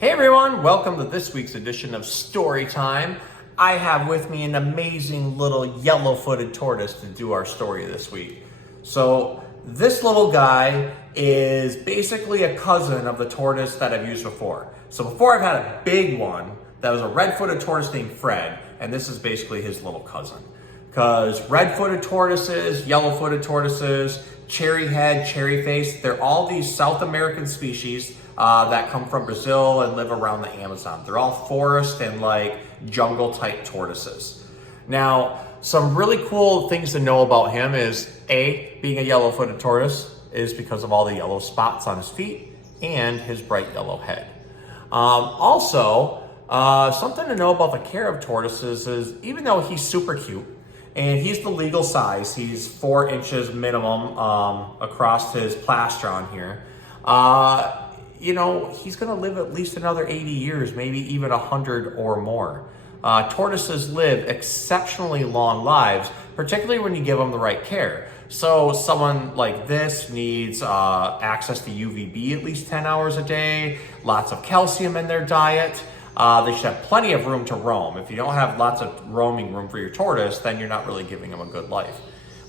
Hey everyone, welcome to this week's edition of Storytime. I have with me an amazing little yellow-footed tortoise to do our story this week. So this little guy is basically a cousin of the tortoise that I've used before. So before I've had a big one that was a red-footed tortoise named Fred, and this is basically his little cousin. Because red-footed tortoises, yellow-footed tortoises, cherry head, cherry face, they're all these South American species that come from Brazil and live around the Amazon. They're all forest and like jungle type tortoises. Now, some really cool things to know about him is being a yellow-footed tortoise is because of all the yellow spots on his feet and his bright yellow head. Also, something to know about the care of tortoises is even though he's super cute and he's the legal size, he's 4 inches minimum across his plastron here, you know, he's going to live at least another 80 years, maybe even 100 or more. Tortoises live exceptionally long lives, particularly when you give them the right care. So someone like this needs access to UVB at least 10 hours a day, lots of calcium in their diet. They should have plenty of room to roam. If you don't have lots of roaming room for your tortoise, then you're not really giving them a good life.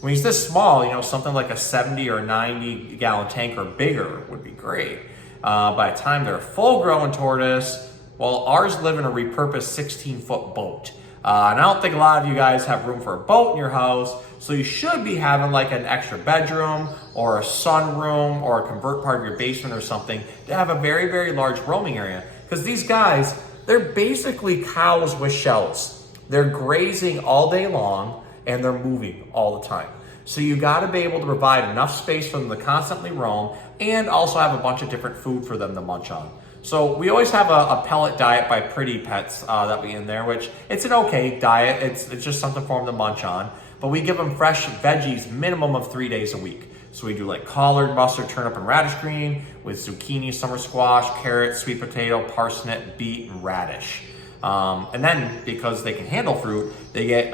When he's this small, you know, something like a 70 or 90 gallon tank or bigger would be great. By the time they're a full-grown tortoise, well, ours live in a repurposed 16-foot boat. And I don't think a lot of you guys have room for a boat in your house, so you should be having like an extra bedroom or a sunroom or a convert part of your basement or something to have a very, very large roaming area. Because these guys, they're basically cows with shells. They're grazing all day long and they're moving all the time. So you gotta be able to provide enough space for them to constantly roam and also have a bunch of different food for them to munch on. So we always have a pellet diet by Pretty Pets that we in there, which it's an okay diet. It's just something for them to munch on. But we give them fresh veggies minimum of 3 days a week. So we do like collard, mustard, turnip, and radish green with zucchini, summer squash, carrot, sweet potato, parsnip, beet, and radish. And then because they can handle fruit, they get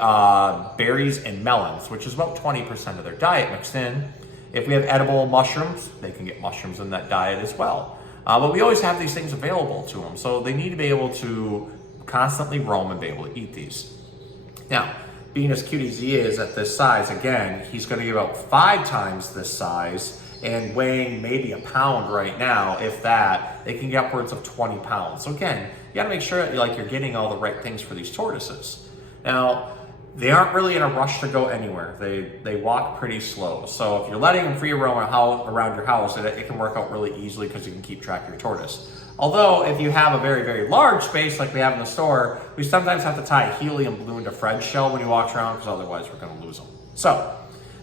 berries and melons, which is about 20% of their diet mixed in. If we have edible mushrooms, they can get mushrooms in that diet as well. But we always have these things available to them, so they need to be able to constantly roam and be able to eat these. Now, being as cute as he is at this size, again, he's going to be about 5 times this size and weighing maybe a pound right now, if that. They can get upwards of 20 pounds. So again, you got to make sure that you're getting all the right things for these tortoises. Now, they aren't really in a rush to go anywhere. They walk pretty slow. So if you're letting them free roam around your house, it can work out really easily because you can keep track of your tortoise. Although, if you have a very, very large space like we have in the store, we sometimes have to tie a helium balloon to Fred's shell when he walks around because otherwise we're going to lose him. So,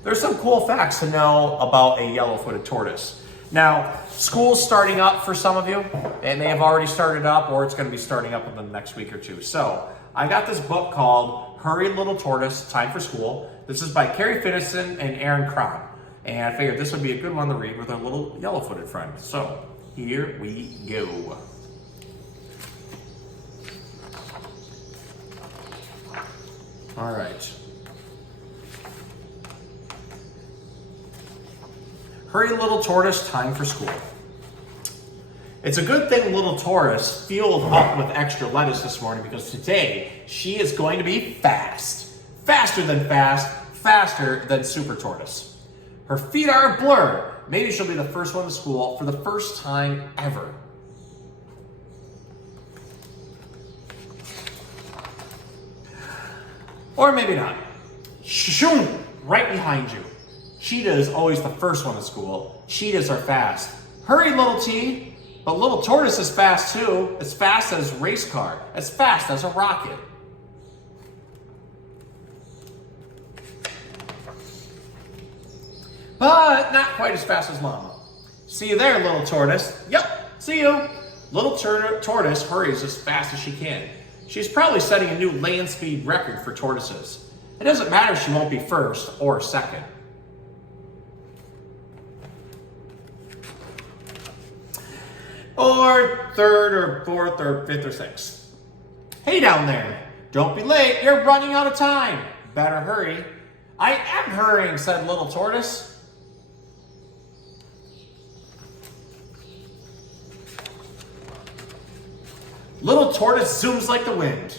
there's some cool facts to know about a yellow-footed tortoise. Now, school's starting up for some of you. It may have already started up or it's going to be starting up in the next week or two. So, I got this book called Hurry Little Tortoise, Time for School. This is by Carrie Finnison and Aaron Cron. And I figured this would be a good one to read with our little yellow-footed friend. So, here we go. All right. Hurry, little tortoise, time for school. It's a good thing little tortoise fueled up with extra lettuce this morning because today she is going to be fast. Faster than fast, faster than super tortoise. Her feet are a blur. Maybe she'll be the first one to school for the first time ever. Or maybe not. Shoom! Right behind you. Cheetah is always the first one to school. Cheetahs are fast. Hurry, little T. But little tortoise is fast too. As fast as a race car. As fast as a rocket. But not quite as fast as Mama. See you there, little tortoise. Yep, see you. Little tortoise hurries as fast as she can. She's probably setting a new land speed record for tortoises. It doesn't matter if she won't be first or second. Or third or fourth or fifth or sixth. Hey down there, don't be late, you're running out of time. Better hurry. I am hurrying, said little tortoise. Little Tortoise zooms like the wind.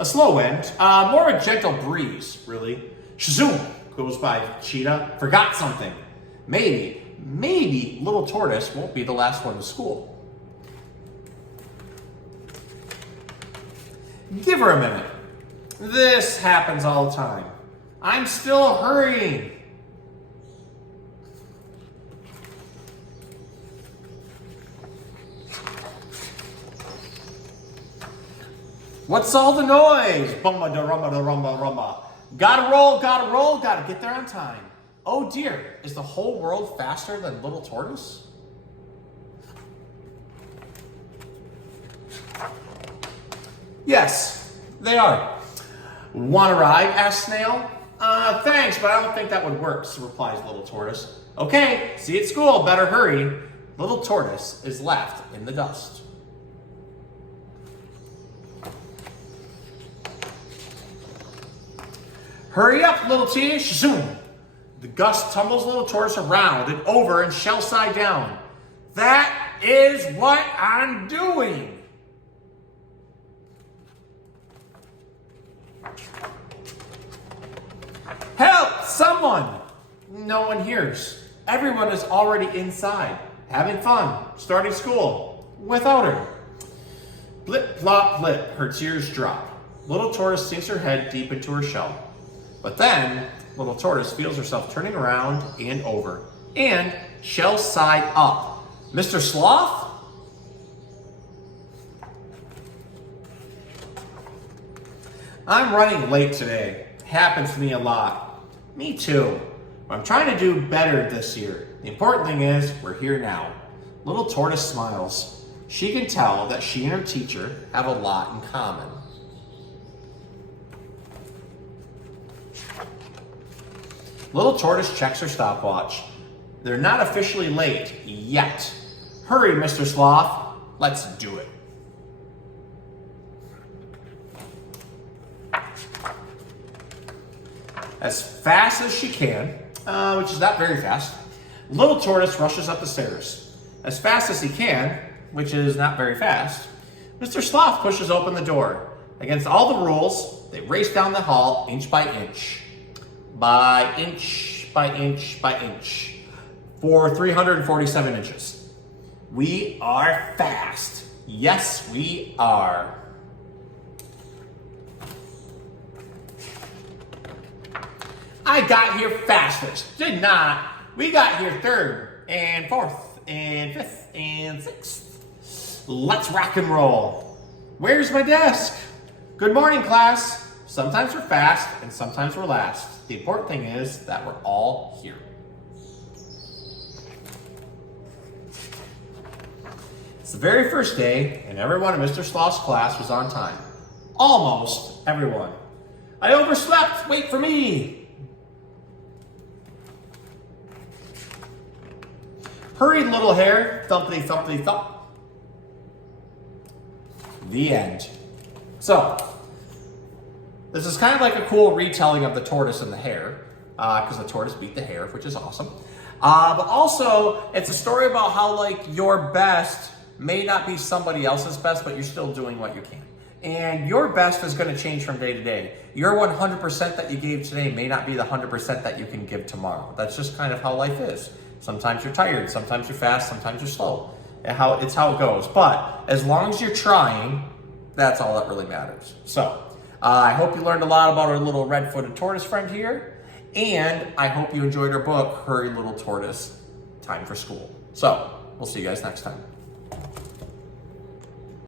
A slow wind, more a gentle breeze, really. Shazoom goes by Cheetah. Forgot something. Maybe Little Tortoise won't be the last one to school. Give her a minute. This happens all the time. I'm still hurrying. What's all the noise? Bumba da rumba da rumba rumba. Gotta roll, gotta get there on time. Oh dear, is the whole world faster than Little Tortoise? Yes, they are. Want to ride? Asked Snail. Thanks, but I don't think that would work, replies Little Tortoise. Okay, see you at school, better hurry. Little Tortoise is left in the dust. Hurry up, Little T, zoom. The gust tumbles Little Tortoise around and over and shell side down. That is what I'm doing. Help, someone. No one hears. Everyone is already inside, having fun, starting school, without her. Blip, plop, blip, her tears drop. Little Tortoise sinks her head deep into her shell. But then, Little Tortoise feels herself turning around and over, and shell side up. Mr. Sloth? I'm running late today. Happens to me a lot. Me too. I'm trying to do better this year. The important thing is, we're here now. Little Tortoise smiles. She can tell that she and her teacher have a lot in common. Little Tortoise checks her stopwatch. They're not officially late yet. Hurry, Mr. Sloth. Let's do it. As fast as she can, which is not very fast, Little Tortoise rushes up the stairs. As fast as he can, which is not very fast, Mr. Sloth pushes open the door. Against all the rules, they race down the hall inch by inch. By inch, by inch, by inch, for 347 inches. We are fast. Yes, we are. I got here fastest, did not. We got here third, and fourth, and fifth, and sixth. Let's rock and roll. Where's my desk? Good morning, class. Sometimes we're fast, and sometimes we're last. The important thing is that we're all here. It's the very first day, and everyone in Mr. Sloth's class was on time. Almost everyone. I overslept, wait for me. Hurry, little hare, thumpity thumpity thump. The end. So, this is kind of like a cool retelling of the tortoise and the hare, because the tortoise beat the hare, which is awesome. But also, it's a story about how like your best may not be somebody else's best, but you're still doing what you can. And your best is going to change from day to day. Your 100% that you gave today may not be the 100% that you can give tomorrow. That's just kind of how life is. Sometimes you're tired, sometimes you're fast, sometimes you're slow. It's how it goes. But as long as you're trying, that's all that really matters. So, I hope you learned a lot about our little red-footed tortoise friend here. And I hope you enjoyed our book, Hurry Little Tortoise, Time for School. So, we'll see you guys next time.